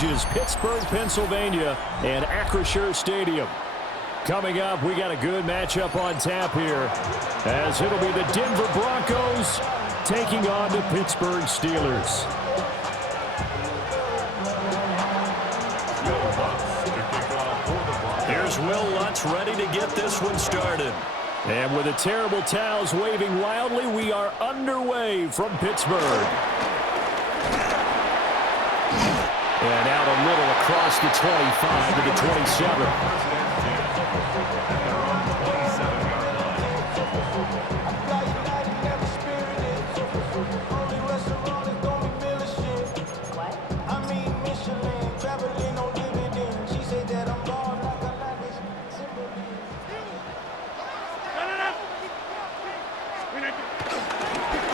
bridges Pittsburgh, Pennsylvania, and Acrisure Stadium. Coming up, we got a good matchup on tap here, as it'll be the Denver Broncos taking on the Pittsburgh Steelers. Here's Will Lutz ready to get this one started. And with the terrible towels waving wildly, we are underway from Pittsburgh. And out a little across the 25 to the 27.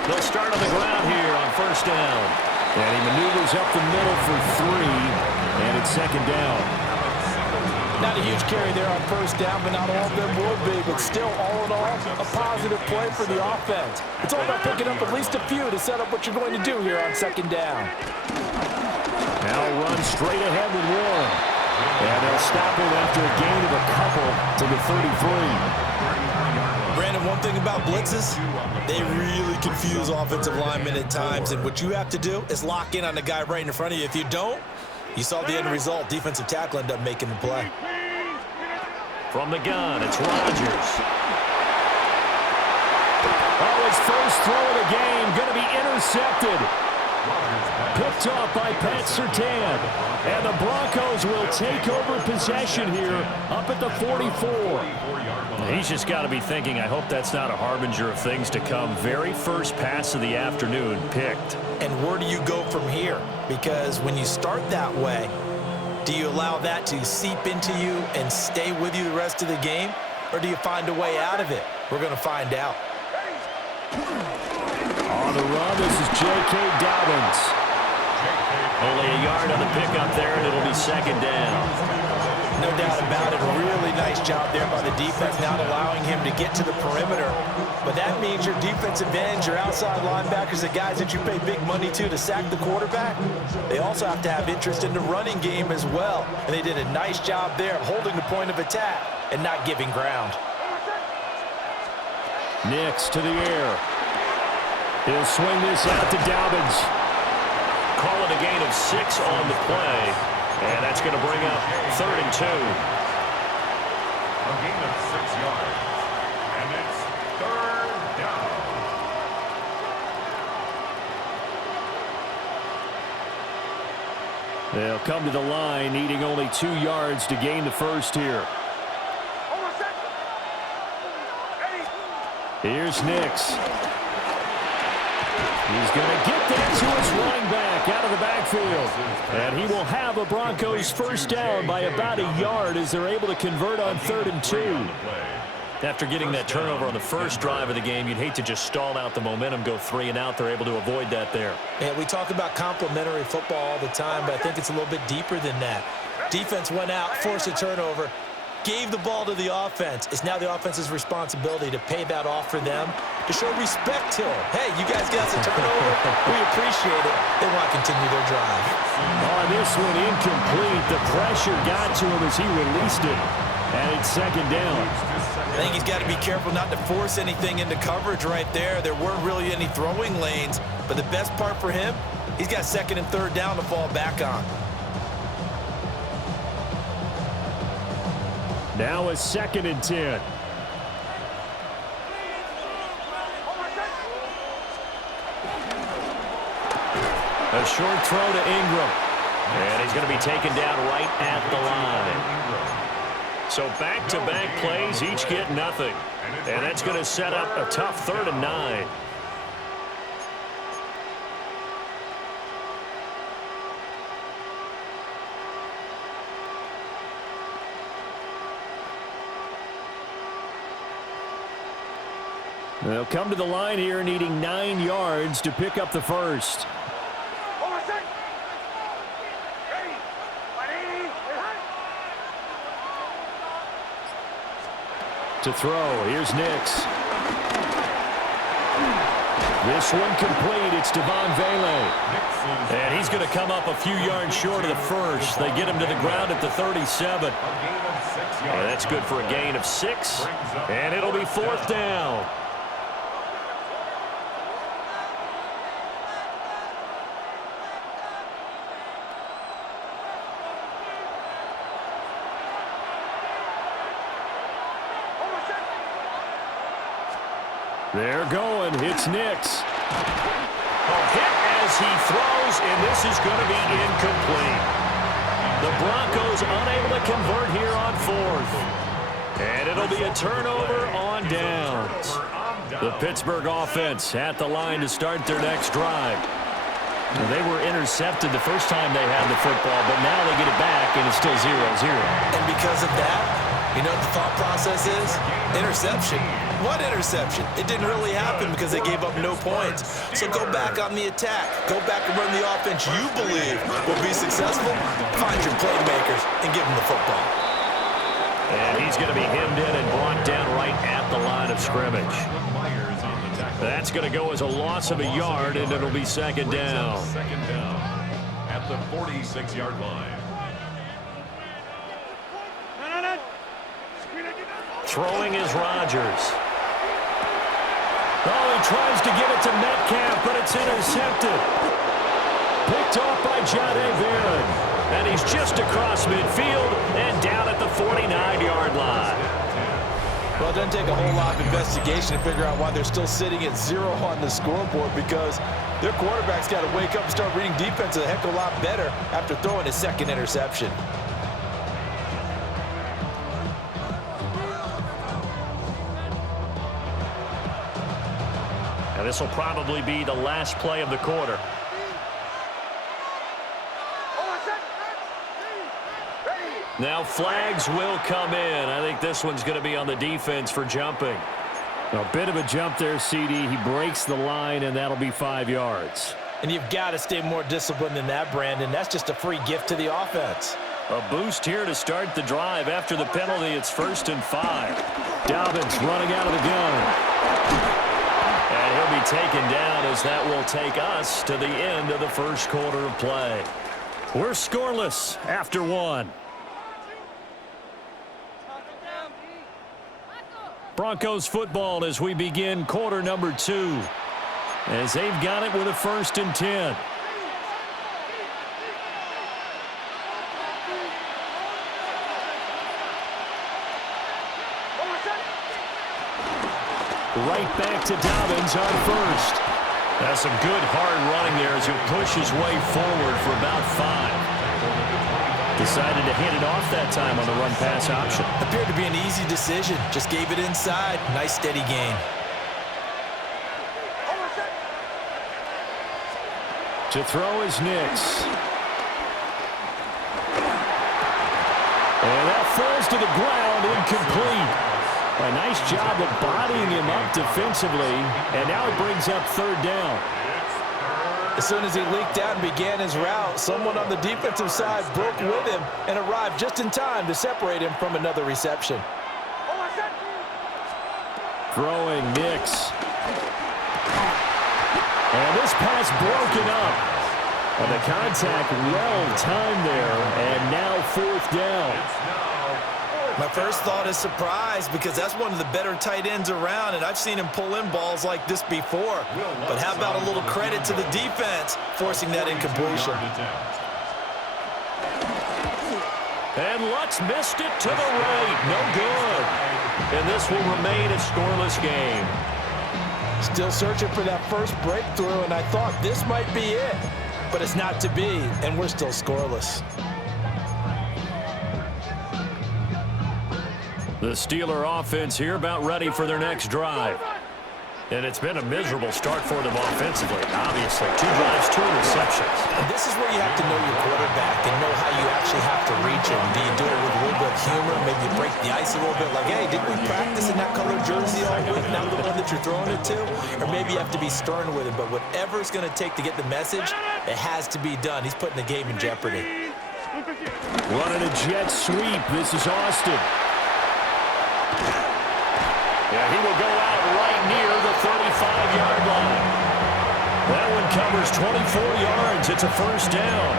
They'll start on the ground here on first down. And he maneuvers up the middle for 3, and it's second down. Not a huge carry there on first down, but not all of them will be. But still, all in all, a positive play for the offense. It's all about picking up at least a few to set up what you're going to do here on second down. Now run straight ahead with Warren. And they'll stop him after a gain of a couple to the 33. Brandon, one thing about blitzes, they really confuse offensive linemen at times, and what you have to do is lock in on the guy right in front of you. If you don't, you saw the end result. Defensive tackle ended up making the play. From the gun, it's Rodgers. Oh, his first throw of the game going to be intercepted. Picked off by Pat Surtain. And the Broncos will take over possession here up at the 44. He's just got to be thinking, I hope that's not a harbinger of things to come. Very first pass of the afternoon picked. And where do you go from here? Because when you start that way, do you allow that to seep into you and stay with you the rest of the game? Or do you find a way out of it? We're going to find out. On the run, this is J.K. Dobbins. Only a yard on the pickup there, and it'll be second down. No doubt about it. A really nice job there by the defense, not allowing him to get to the perimeter. But that means your defensive ends, your outside linebackers, the guys that you pay big money to sack the quarterback, they also have to have interest in the running game as well. And they did a nice job there holding the point of attack and not giving ground. Nix to the air. He'll swing this out to Dobbins. Call it a gain of 6 on the play. And that's going to bring up 3rd and 2. A gain of 6 yards. And it's 3rd down. They'll come to the line, needing only 2 yards to gain the first here. Here's Nix. He's going to get that to his running back out of the backfield. And he will have a Broncos first down by about a yard as they're able to convert on 3rd and 2. After getting that turnover on the first drive of the game, you'd hate to just stall out the momentum, go 3 and out. They're able to avoid that there. Yeah, we talk about complementary football all the time, but I think it's a little bit deeper than that. Defense went out, forced a turnover, gave the ball to the offense. It's now the offense's responsibility to pay that off for them, to show respect to them. Hey, you guys got us a turnover. We appreciate it. They want to continue their drive. On this one, incomplete. The pressure got to him as he released it. And it's second down. I think he's got to be careful not to force anything into coverage right there. There weren't really any throwing lanes. But the best part for him, he's got 2nd and 3rd down to fall back on. Now a 2nd and 10. A short throw to Ingram. And he's going to be taken down right at the line. So back-to-back plays, each get nothing. And that's going to set up a tough 3rd and 9. They'll come to the line here needing 9 yards to pick up the first. To throw, here's Nix. This one complete. It's Devon Vele. And he's going to come up a few yards short of the first. They get him to the ground at the 37. And that's good for a gain of 6. And it'll be 4th down. They're going. It's Nix. A hit as he throws, and this is going to be incomplete. The Broncos unable to convert here on 4th. And it'll be a turnover on downs. The Pittsburgh offense at the line to start their next drive. They were intercepted the first time they had the football, but now they get it back, and it's still 0-0. And because of that, you know what the thought process is? Interception. What interception? It didn't really happen because they gave up no points. So go back on the attack. Go back and run the offense you believe will be successful. Find your playmakers and give them the football. And he's going to be hemmed in and brought down right at the line of scrimmage. That's going to go as a loss of a yard, and it'll be 2nd down. Second down at the 46-yard line. Throwing is Rodgers. Oh, he tries to give it to Metcalf, but it's intercepted. Picked off by Jahdae Barron. And he's just across midfield and down at the 49-yard line. Well, it doesn't take a whole lot of investigation to figure out why they're still sitting at 0 on the scoreboard, because their quarterback's got to wake up and start reading defense a heck of a lot better after throwing his 2nd interception. And this will probably be the last play of the quarter. Now flags will come in. I think this one's going to be on the defense for jumping. A bit of a jump there, CD. He breaks the line, and that'll be 5 yards. And you've got to stay more disciplined than that, Brandon. That's just a free gift to the offense. A boost here to start the drive. After the penalty, it's 1st and 5. Dobbins running out of the gun. And he'll be taken down as that will take us to the end of the first quarter of play. We're scoreless after 1. Broncos football as we begin quarter number 2. As they've got it with a 1st and 10. Right back to Dobbins on 1st. That's some good hard running there as he'll push his way forward for about 5. Decided to hand it off that time on the run-pass option. Appeared to be an easy decision. Just gave it inside. Nice steady gain. To throw is Nix. And that falls to the ground, incomplete. A nice job of bodying him up defensively, and now it brings up 3rd down. As soon as he leaked out and began his route, someone on the defensive side broke with him and arrived just in time to separate him from another reception. Throwing Nix. And this pass broken up. And the contact well timed there, and now 4th down. My first thought is surprise, because that's one of the better tight ends around, and I've seen him pull in balls like this before. But how about a little credit to the defense forcing that incompletion? And Lutz missed it to the right. No good. And this will remain a scoreless game. Still searching for that first breakthrough, and I thought this might be it. But it's not to be, and we're still scoreless. The Steeler offense here about ready for their next drive. And it's been a miserable start for them offensively, obviously. 2 drives, 2 interceptions. And this is where you have to know your quarterback and know how you actually have to reach him. Do you do it with a little bit of humor? Maybe you break the ice a little bit, like, hey, didn't we practice in that colored jersey all week, not the one that you're throwing it to? Or maybe you have to be stern with it, but whatever it's going to take to get the message, it has to be done. He's putting the game in jeopardy. Running a jet sweep. This is Austin. Yeah, he will go out right near the 35-yard line. That one covers 24 yards. It's a first down.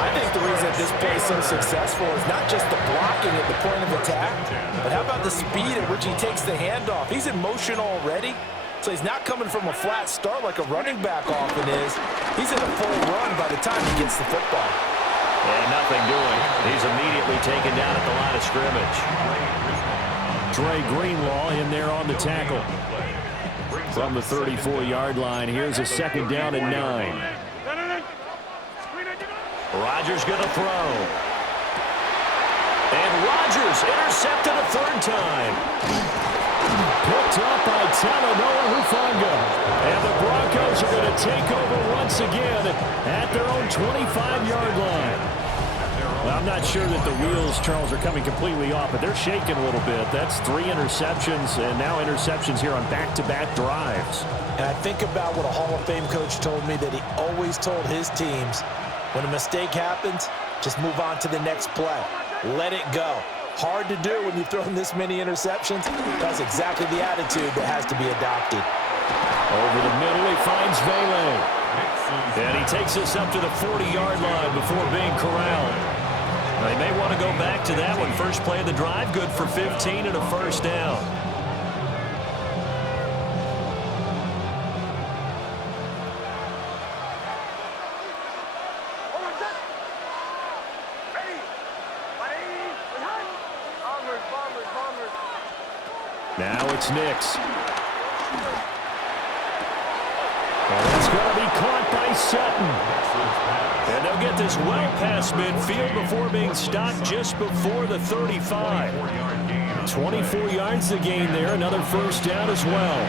I think the reason this play is so successful is not just the blocking at the point of attack, but how about the speed at which he takes the handoff? He's in motion already, so he's not coming from a flat start like a running back often is. He's in a full run by the time he gets the football. And nothing doing. He's immediately taken down at the line of scrimmage. Dre Greenlaw in there on the tackle. From the 34-yard line, here's a second down and 9. Rodgers going to throw. And Rodgers intercepted a third time. Picked up by Talanoa Hufanga. And the Broncos are going to take over once again at their own 25-yard line. Well, I'm not sure that the wheels, Charles, are coming completely off, but they're shaking a little bit. That's 3 interceptions, and now interceptions here on back-to-back drives. And I think about what a Hall of Fame coach told me that he always told his teams, when a mistake happens, just move on to the next play. Let it go. Hard to do when you've thrown this many interceptions. That's exactly the attitude that has to be adopted. Over the middle, he finds Vele. And he takes us up to the 40-yard line before being corralled. They may want to go back to that one. First play of the drive, good for 15 and a first down. Now it's Nix. And that's going to be caught by Sutton. And they'll get this well past midfield before being stopped just before the 35. 24 yards to gain there. Another first down as well.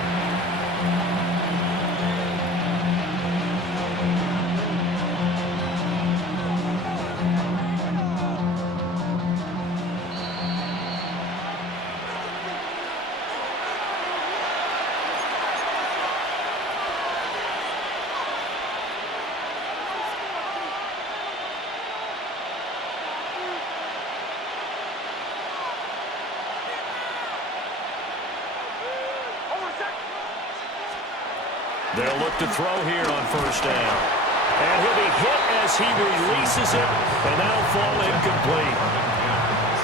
They'll look to throw here on first down. And he'll be hit as he releases it, and that'll fall incomplete.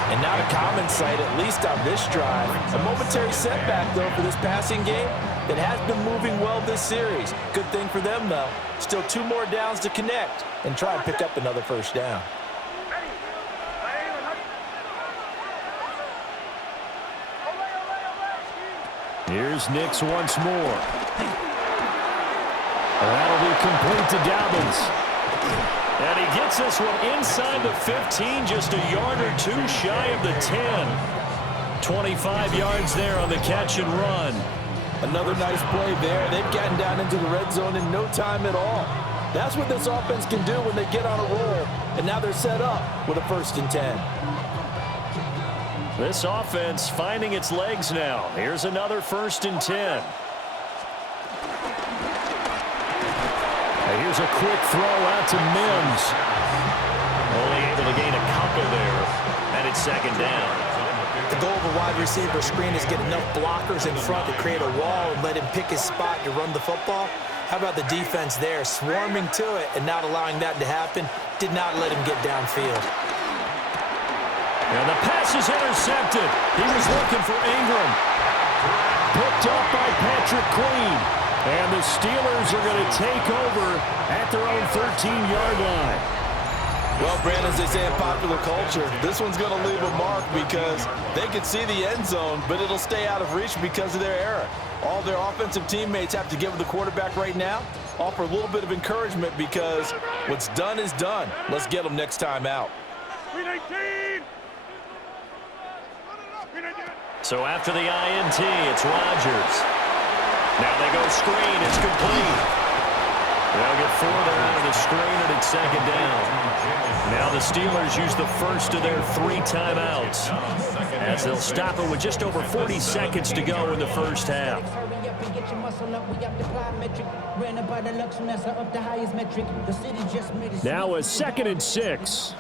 And not a common sight, at least on this drive. A momentary setback, though, for this passing game that has been moving well this series. Good thing for them, though. Still 2 more downs to connect and try and pick up another first down. Here's Nix once more. That'll be complete to Dobbins. And he gets this one inside the 15, just a yard or 2 shy of the 10. 25 yards there on the catch and run. Another nice play there. They've gotten down into the red zone in no time at all. That's what this offense can do when they get on a roll. And now they're set up with a 1st and 10. This offense finding its legs now. Here's another 1st and 10. Here's a quick throw out to Mims. Only able to gain a couple there, and it's 2nd down. The goal of a wide receiver screen is get enough blockers in front to create a wall and let him pick his spot to run the football. How about the defense there, swarming to it and not allowing that to happen? Did not let him get downfield. And the pass is intercepted. He was looking for Ingram. Picked up by Patrick Queen. And the Steelers are going to take over at their own 13-yard line. Well, Brandon, as they say in popular culture, this one's going to leave a mark because they can see the end zone, but it'll stay out of reach because of their error. All their offensive teammates have to give the quarterback right now, offer a little bit of encouragement because what's done is done. Let's get them next time out. So after the INT, it's Rodgers. Now they go screen. It's complete. They'll get 4 there out of the screen, and it's 2nd down. Now the Steelers use the first of their 3 timeouts as they'll stop it with just over 40 seconds to go in the first half. Now a 2nd and 6.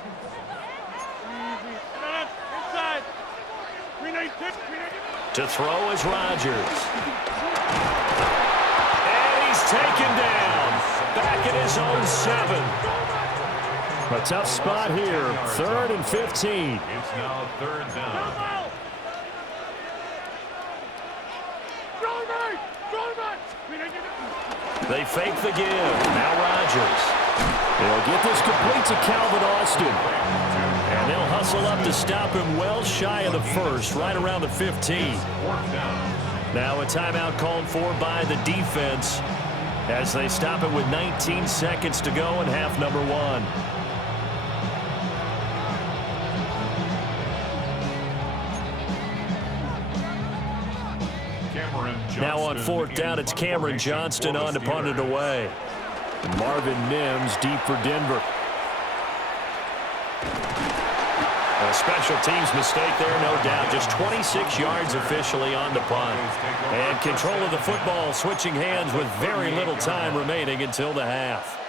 To throw is Rodgers. And he's taken down. Back at his own 7. A tough spot here. 3rd and 15. It's now 3rd down. They fake the give. Now Rodgers. They'll get this complete to Calvin Austin. And they'll hustle up to stop him well shy of the 1st, right around the 15. Now a timeout called for by the defense as they stop it with 19 seconds to go in half number 1. Now on 4th down, it's Cameron Johnston on to punt it away. Marvin Mims deep for Denver. A special teams mistake there, no doubt. Just 26 yards officially on the punt. And control of the football switching hands with very little time remaining until the half.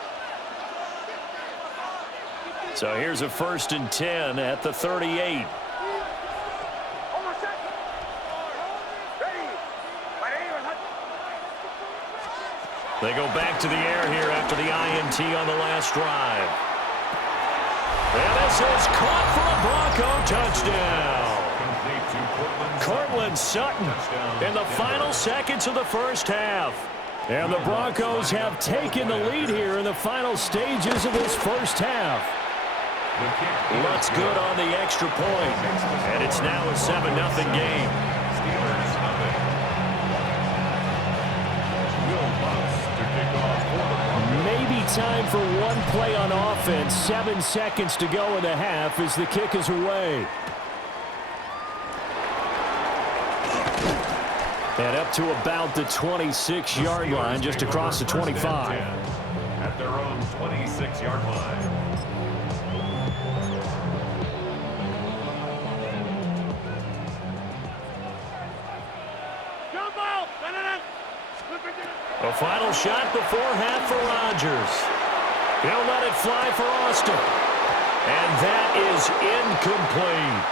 So here's a 1st and 10 at the 38. They go back to the air here after the INT on the last drive. And this is caught for a Bronco touchdown. Cortland Sutton in the final seconds of the 1st half. And the Broncos have taken the lead here in the final stages of this 1st half. Looks good on the extra point. And it's now a 7-0 game. Maybe time for one play on offense. 7 seconds to go in the half as the kick is away. And up to about the 26-yard line, just across the 25. At their own 26-yard line. A final shot before half for Rodgers. He'll let it fly for Austin. And that is incomplete.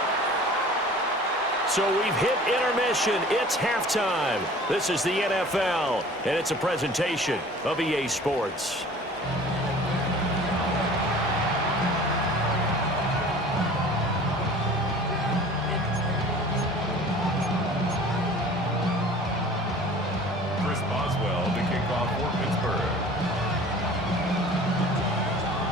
So we've hit intermission. It's halftime. This is the NFL, and it's a presentation of EA Sports.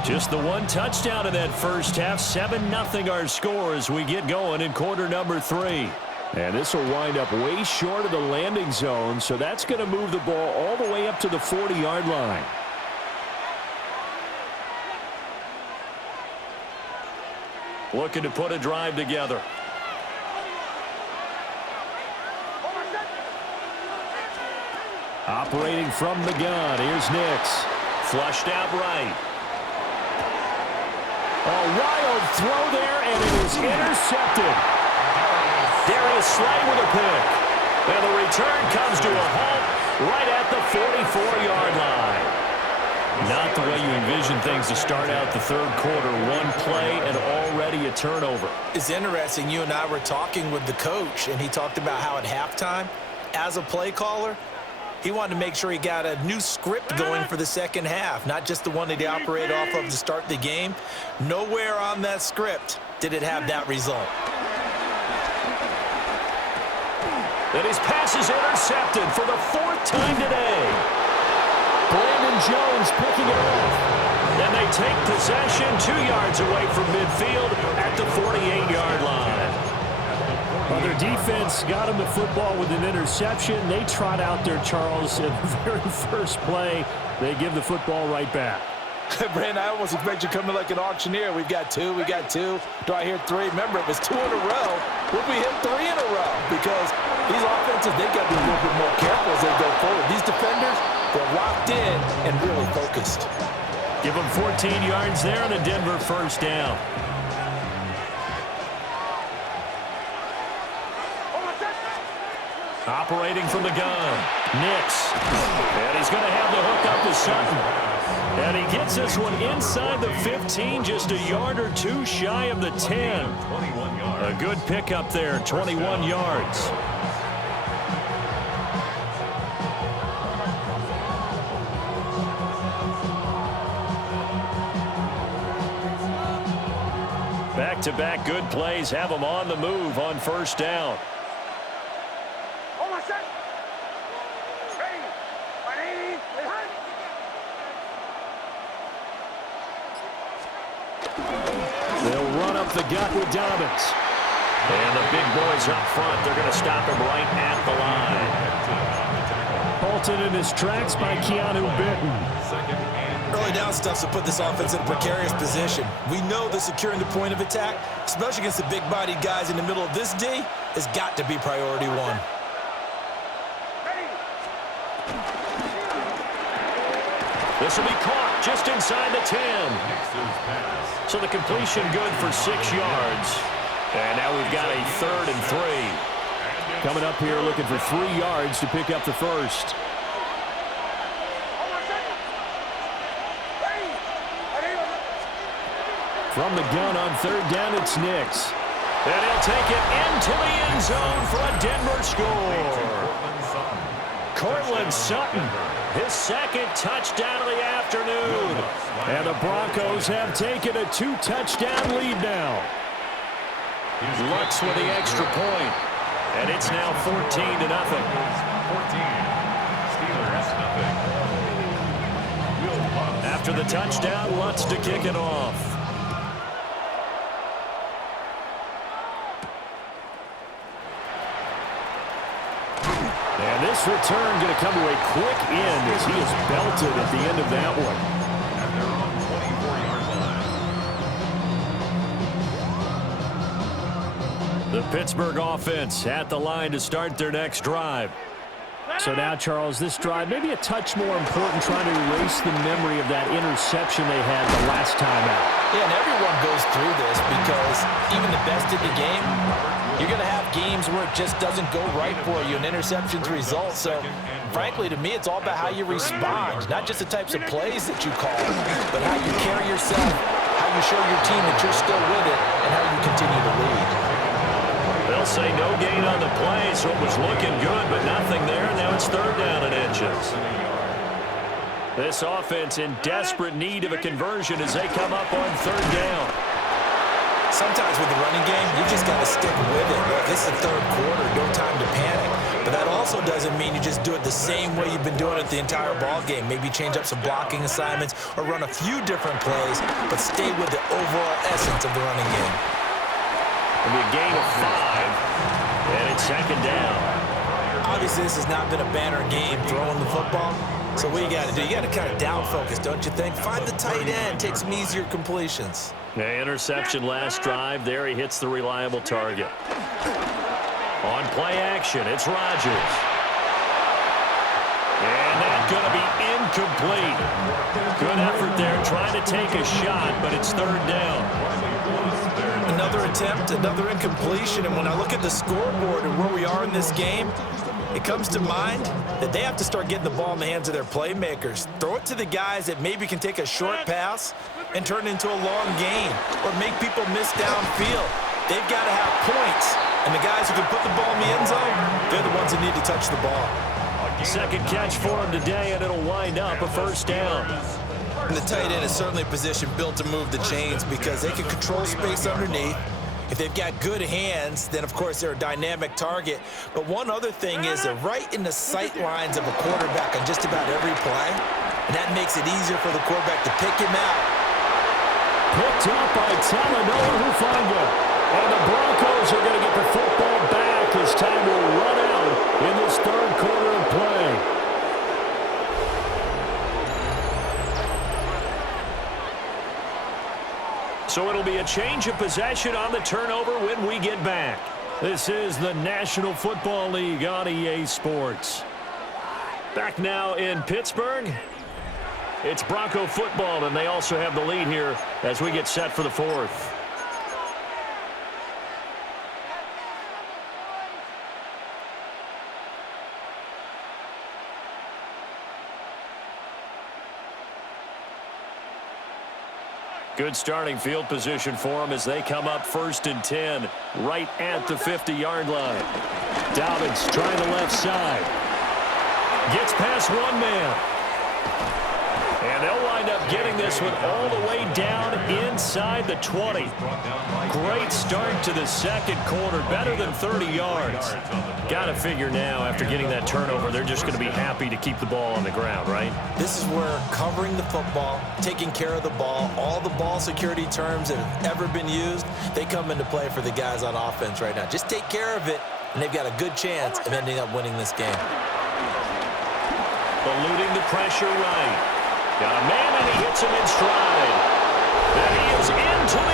Just the one touchdown in that 1st half. 7-0 our score as we get going in quarter number 3. And this will wind up way short of the landing zone, so that's going to move the ball all the way up to the 40-yard line. Looking to put a drive together. Operating from the gun, here's Nix. Flushed out right. A wild throw there, and it is intercepted. Darius Slay with a pick. And the return comes to a halt right at the 44-yard line. Not the way you envision things to start out the 3rd quarter. One play and already a turnover. It's interesting. You and I were talking with the coach, and he talked about how at halftime, as a play caller, he wanted to make sure he got a new script going for the 2nd half, not just the one that he operated off of to start the game. Nowhere on that script did it have that result. And his pass is intercepted for the 4th time today. Brandon Jones picking it off. And they take possession 2 yards away from midfield at the 48-yard line. Well, their defense got him the football with an interception. They trot out there, Charles, in the very first play. They give the football right back. Brandon, I almost expect you coming like an auctioneer. We've got 2, we got 2. Do I hear 3? Remember, it was 2 in a row. Would we hit 3 in a row? Because these offenses, they got to be a little bit more careful as they go forward. These defenders, they're locked in and really focused. Give them 14 yards there on a Denver 1st down. Operating from the gun, Nix. And he's going to have the hook up to Sutton. And he gets this one inside the 15, just a yard or 2 shy of the 10. A good pickup there, 21 yards. Back-to-back good plays have them on the move on first down. They'll run up the gut with Dobbins. And the big boys up front, they're going to stop him right at the line. Halted in his tracks by Keanu Benton. Early down stuff to put this offense in a precarious position. We know that securing the point of attack, especially against the big-bodied guys in the middle of this D, has got to be priority one. This will be caught just inside the 10. So the completion good for 6 yards. And now we've got a 3rd and 3. Coming up here looking for 3 yards to pick up the first. From the gun on 3rd down, it's Nix. And he'll take it into the end zone for a Denver score. Cortland Sutton, his 2nd touchdown of the afternoon. And the Broncos have taken a 2-touchdown lead now. Lutz with the extra point. And it's now 14-0. 14. Steelers, nothing. After the touchdown, Lutz to kick it off. And this return going to come to a quick end as he is belted at the end of that one. And they're on 24-yard line. The Pittsburgh offense at the line to start their next drive. So now, Charles, this drive maybe a touch more important, trying to erase the memory of that interception they had the last time out. Yeah, and everyone goes through this because even the best in the game, you're going to have games where it just doesn't go right for you, and interceptions result. So, frankly, to me, it's all about how you respond, not just the types of plays that you call, but how you carry yourself, how you show your team that you're still with it, and how you continue to lead. They'll say no gain on the play, so it was looking good, but nothing there. Now it's 3rd down and inches. This offense in desperate need of a conversion as they come up on 3rd down. Sometimes with the running game, you just got to stick with it. Look, this is the 3rd quarter, no time to panic. But that also doesn't mean you just do it the same way you've been doing it the entire ball game. Maybe change up some blocking assignments or run a few different plays, but stay with the overall essence of the running game. It'll be a gain of 5, and it's 2nd down. Obviously, this has not been a banner game throwing the football. So what you got to do, you got to kind of down focus, don't you think? Find the tight end, take some easier completions. Yeah, interception last drive. There he hits the reliable target. On play action, it's Rodgers. And that's going to be incomplete. Good effort there, trying to take a shot, but it's 3rd down. Another attempt, another incompletion, and when I look at the scoreboard and where we are in this game, it comes to mind that they have to start getting the ball in the hands of their playmakers. Throw it to the guys that maybe can take a short pass and turn it into a long gain or make people miss downfield. They've got to have points, and the guys who can put the ball in the end zone, they're the ones that need to touch the ball. 2nd catch for him today, and it'll wind up a 1st down. And the tight end is certainly a position built to move the chains because they can control space underneath. If they've got good hands, then, of course, they're a dynamic target. But one other thing is they're right in the sight lines of a quarterback on just about every play, and that makes it easier for the quarterback to pick him out. Picked up by Talanoa Hufanga. And the Broncos are going to get the football back as time will run out in this 3rd quarter of play. So it'll be a change of possession on the turnover when we get back. This is the National Football League on EA Sports. Back now in Pittsburgh. It's Bronco football, and they also have the lead here as we get set for the 4th. Good starting field position for them as they come up 1st and 10, right at the 50-yard line. Dobbins trying the left side. Gets past one man. And they'll wind up getting this one all the way down inside the 20. Great start to the second quarter, better than 30 yards. Got to figure now, after getting that turnover, they're just going to be happy to keep the ball on the ground, right? This is where covering the football, taking care of the ball, all the ball security terms that have ever been used, they come into play for the guys on offense right now. Just take care of it, and they've got a good chance of ending up winning this game. Eluding the pressure right. Got a man, and he hits him in stride. And he is into